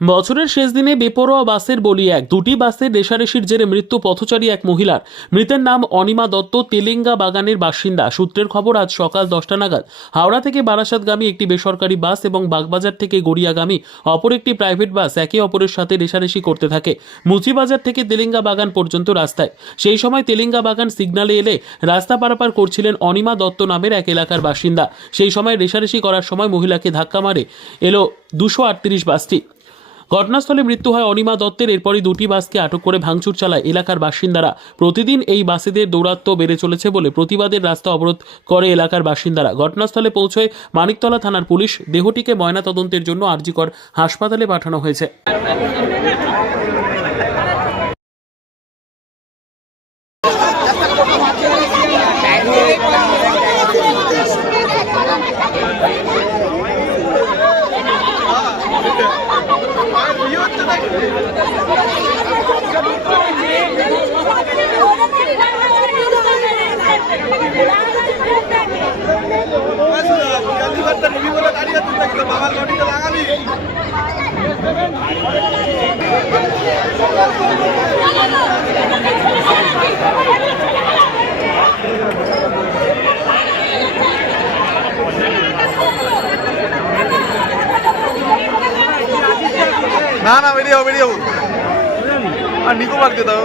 বছরের শেষ দিনে বেপরোয়া বাসের বলি এক। দুটি বাসের রেষারেষির জেরে মৃত্যু পথচারী এক মহিলার। মৃতের নাম অনিমা দত্ত, তেলেঙ্গা বাগানের বাসিন্দা। সূত্রের খবর, আজ সকাল 10টা নাগাদ হাওড়া থেকে বারাসাতগামী একটি বেসরকারি বাস এবং বাগবাজার থেকে গড়িয়াগামী অপর একটি প্রাইভেট বাস একে অপরের সাথে রেষারেষি করতে থাকে মুচিবাজার থেকে তেলেঙ্গা বাগান পর্যন্ত রাস্তায়। সেই সময় তেলেঙ্গা বাগান সিগন্যালে এলে রাস্তা পারাপার করছিলেন অনিমা দত্ত নামের এক এলাকার বাসিন্দা। সেই সময় রেষারেষি করার সময় মহিলাকে ধাক্কা মারে এলো 238 বাসটি। ঘটনাস্থলে মৃত্যু হয় অনিমা দত্তের। এরপরই দুটি বাসকে আটক করে ভাঙচুর চালায় এলাকার বাসিন্দারা। প্রতিদিন এই বাসেদের দৌরাত্ম্য বেড়ে চলেছে বলে প্রতিবাদের রাস্তা অবরোধ করে এলাকার বাসিন্দারা। ঘটনাস্থলে পৌঁছয় মানিকতলা থানার পুলিশ। দেহটিকে ময়নাতদন্তের জন্য আরজিকর হাসপাতালে পাঠানো হয়েছে। না না বেরিয়ে যাবো আর নিকো পার্কে দাও।